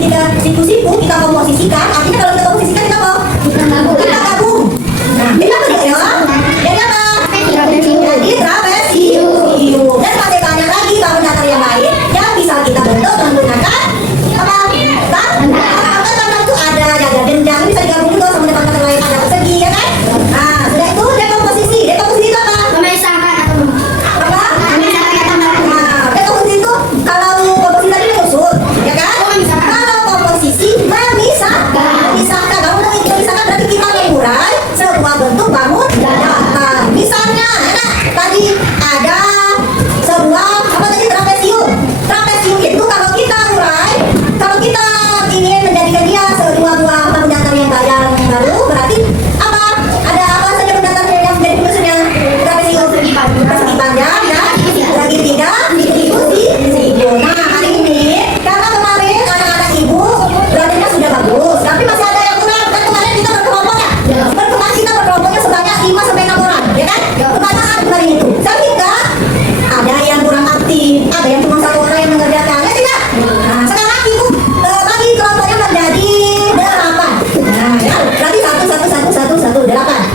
tiga siku-siku kita komposisikan, artinya kalau kita komposisikan kita apa? Kita gabung. Nah, kita begitu ya. Jadi apa? Jadi trapesium. Dan masih banyak lagi bangun datar yang lain yang bisa kita bentuk menggunakan apa? Tanda itu ada dendam bisa digabung juga sama datar lain, ada persegi ya kan? Nah, sudah itu dekomposisi. Dekomposisi itu apa? Memisahkan atau Apa? memisahkan atau Nah, dekomposisi itu kalau komposisi tadi menyusun, ya kan? Kalau komposisi memisahkan. Kamu udah memisahkan berarti kita mengurai sebuah bentuk bangun datar. Misalnya, tadi ada sebuah apa tadi trapesium. Trapesium itu kalau kita urai, kalau kita ingin menjadikan dia sebuah buah bangun datar yang baru, berarti apa? Ada apa saja bangun datar yang menjadi penyusunnya trapesium? Persegi panjang ya, segitiga, siku. Nah, hari ini karena kemarin anak-anak ibu berarti sudah bagus, tapi masih ada yang kurang. Kan kemarin kita berkelompoknya, kita berkelompoknya sebanyak 5 sampai 6 orang, ya kan? Kebanyakan kemarin itu, sehingga ada yang kurang aktif, ada yang cuma 1 orang yang mengerjakan, ya tidak? Nah, sekarang ibu bagi kelompoknya menjadi 8. Nah, ya, berarti 8.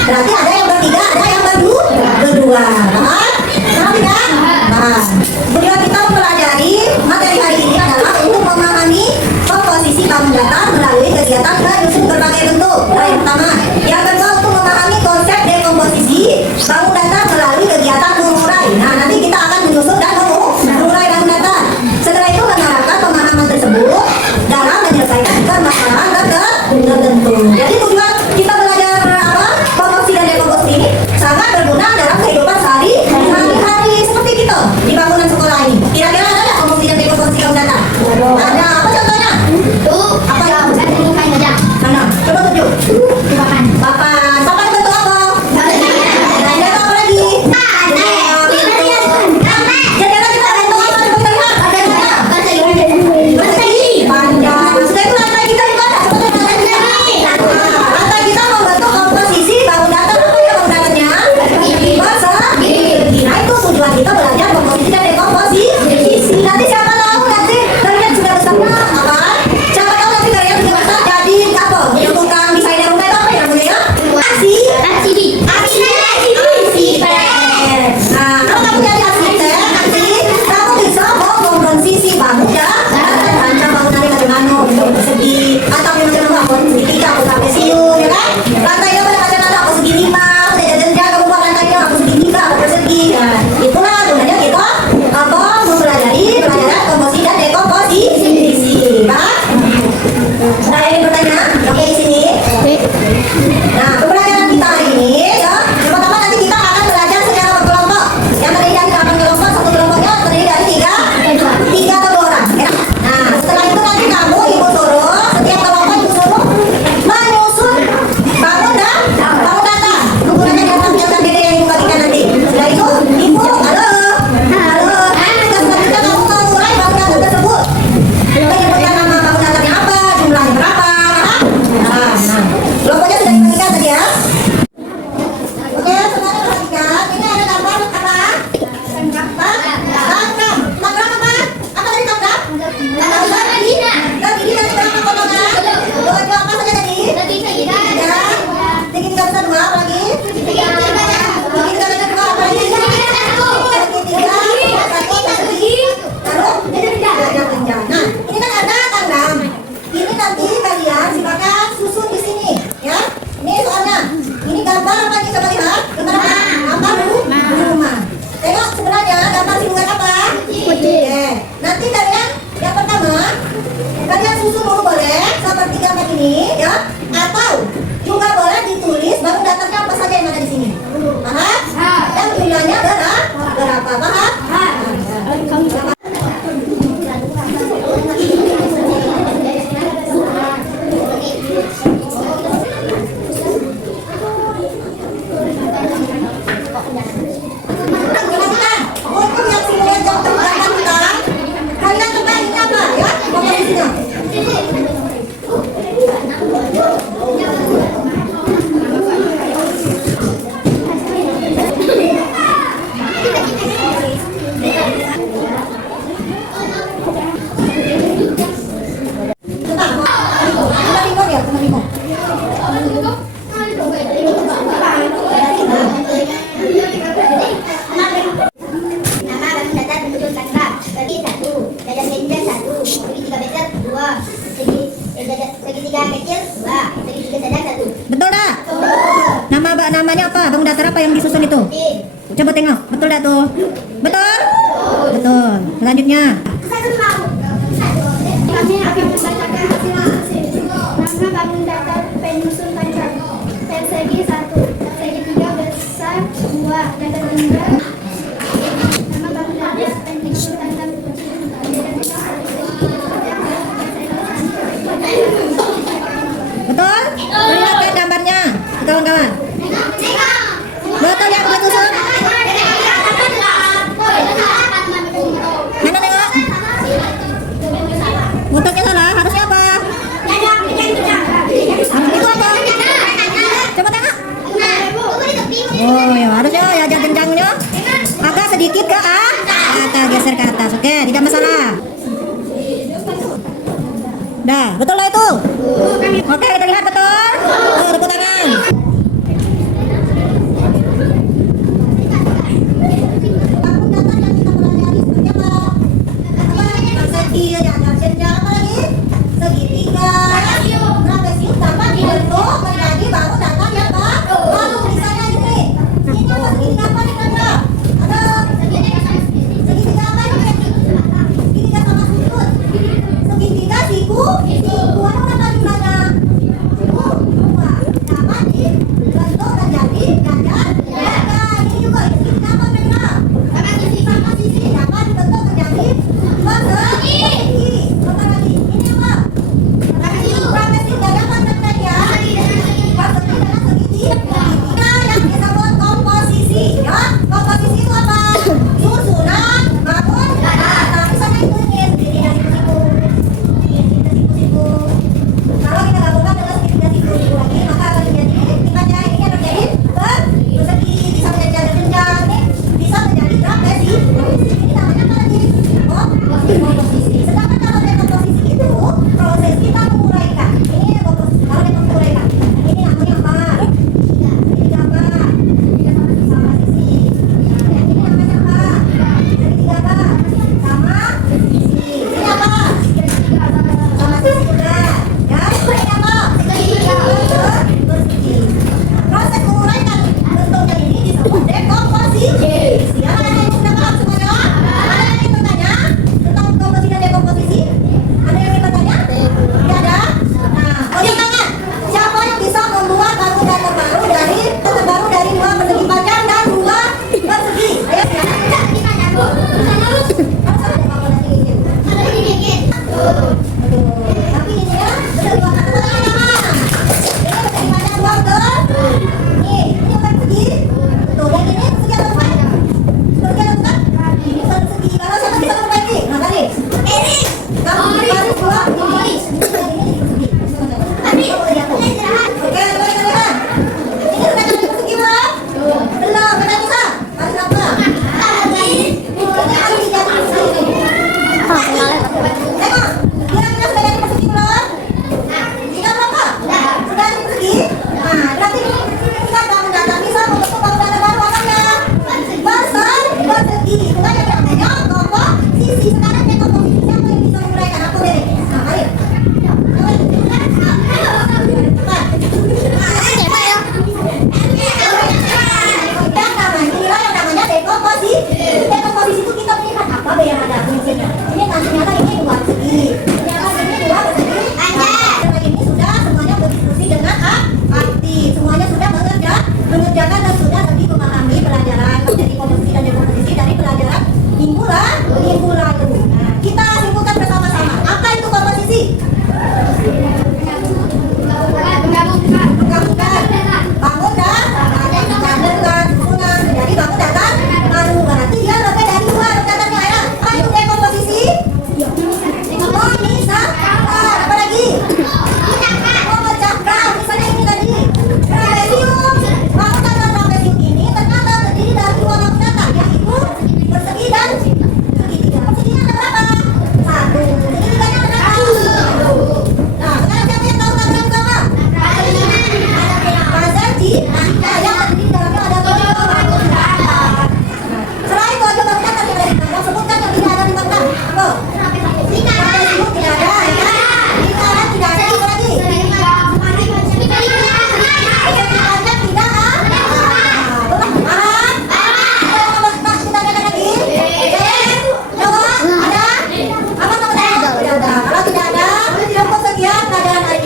Berarti ada yang bertiga, ada yang berdua. Paham? Paham tidak? Paham. Kemudian kita mempelajari materi hari ini adalah untuk memahami komposisi bangun datar melalui kegiatan menyusun berbagai bentuk. Nah, yang pertama. Yang kedua untuk memahami konsep dekomposisi bangun datar melalui kegiatan mengurai. Nah, nanti kita akan menyusun dan mengurai bangun datar. Setelah itu menerapkan pemahaman tersebut dalam menyelesaikan permasalahan tertentu. Jadi tujuan kita belajar apa? Komposisi dan dekomposisi ini sangat berguna dalam kehidupan sehari-hari seperti kita di bangunan sekolah ini. Kira-kira ada nggak komposisi dan dekomposisi bangun datar? Ada. Apa contohnya? Apa yang mana? Coba tunjuk. Papan bentuk apa? Ada apa lagi? Jendela kita bentuk apa? Persegi panjang. Sudah itu lantai kita di mana? Lantai kita membentuk komposisi bangun datar. Apa ya bangun datarnya? Persegi. Nah, itu tujuan kita belajar komposisi dan dekomposisi. Nanti siapa tahu nanti kalian sudah besar apa? Siapa tahu nanti kalian sudah besar jadi apa? Yang tukang desainer rumah itu apa ya namanya ya? Nah, kalau kamu jadi arsitek, nanti kamu bisa komposisi bangun datar. Rancang bangunannya bagaimana? Bentuk persegi atau macam apa? Segitiga atau trapesium, ya kan? Lantainya macam mana? Persegi 5. Udah jadinya kamu buat lantainya persegi 3 atau persegi. Nah, itulah gunanya kita apa? Mempelajari pelajaran komposisi dan dekomposisi. Paham? Nah, ini pertanyaan. Oke, di sini. Nah, pembelajaran kita hari ini ya, pertama nanti kita akan belajar secara berkelompok. Yang terdiri dari 8 kelompok, satu kelompoknya terdiri dari 3 atau 2 orang. Ya. Nah, setelah itu nanti kamu ibu suruh setiap kelompok ibu suruh menyusun bangun datar. Ukurannya yang beda yang ibu bagikan nanti. Setelah itu ibu halo. Tugas selanjutnya kamu mengurai bangun datar tersebut. Menyebutkan nama bangun datarnya apa, jumlahnya berapa. Nah, kelompoknya sudah dibagikan tadi ya. Oke, sekarang perhatikan. Ini ada gambar apa? Tangram. Tangram apa? Apa tadi tangram? Tadi nanti berapa potongan? Dua apa saja tadi? Ya. Tinggi 3 besar 2 apa lagi? Tinggi 3 besar 2 apa lagi? Tinggi 3 lalu jenjang. Nah, ini kan ada tangram. Ini nanti kalian silakan susun di sini, ya. Ini soalnya. Ini gambar apa nih? Coba lihat. Gambar apa? Gambar rumah. Tengok sebenarnya gambar siluet apa? Oke. Nanti kalian yang pertama kalian susun dulu boleh seperti gambar ini, ya. Atau juga boleh ditulis bangun datarnya apa saja yang ada di sini. Paham? Dan jumlahnya berapa? Paham? Untuk yang siluet yang tergambar kita, kalian tebak ini apa ya? Komposisinya. segitiga kecil 2, segitiga sedang 1. Betul dah? Namanya apa? Bangun datar apa yang disusun itu? Coba tengok, betul dah tuh? Betul? Betul. Selanjutnya. Kami akan membacakan hasil-hasil. Nama bangun datar penyusun panjang. Persegi 1, segitiga besar 2, datar rendah. Nama bangun datar penyusun panjang. Betul? Perlihatkan gambarnya, kawan-kawan. Betul yang disusun? Mana tengok? Otaknya salah, harusnya apa? Itu apa? Coba tengok. Oh ya, harusnya ya jenjangnya agak sedikit ke atas, geser ke atas. Oke, tidak masalah. Dah, betul lah itu. Oke, kita lihat betul. Tepuk tangan. Bangun datar yang kita pelajari seperti apa? Persegi ada jenjang apa lagi? Segitiga. Trapesium dapat dibentuk menjadi bangun datar yang baru. Misalnya ini. Ini apa segitiga apa nih Nanda? Ada segitiga apa ini? Segitiga sama sudut. Segitiga siku. Siku apa tadi Nanda? Siku 2. Dapat di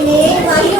ini. Wah, ini